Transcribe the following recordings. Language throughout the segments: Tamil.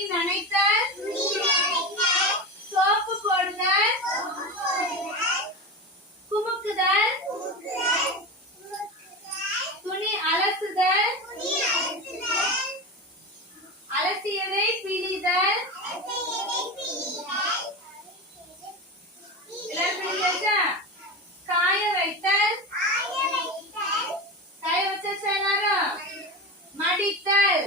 துணி நனைத்தல் சோப்பு போடுதல் குமுக்குதல் துணி அலசுதல் அலசியதை பிழிதல் காய வைத்தல் காய வச்ச எல்லாரும்? மடித்தல்.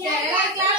కేరళ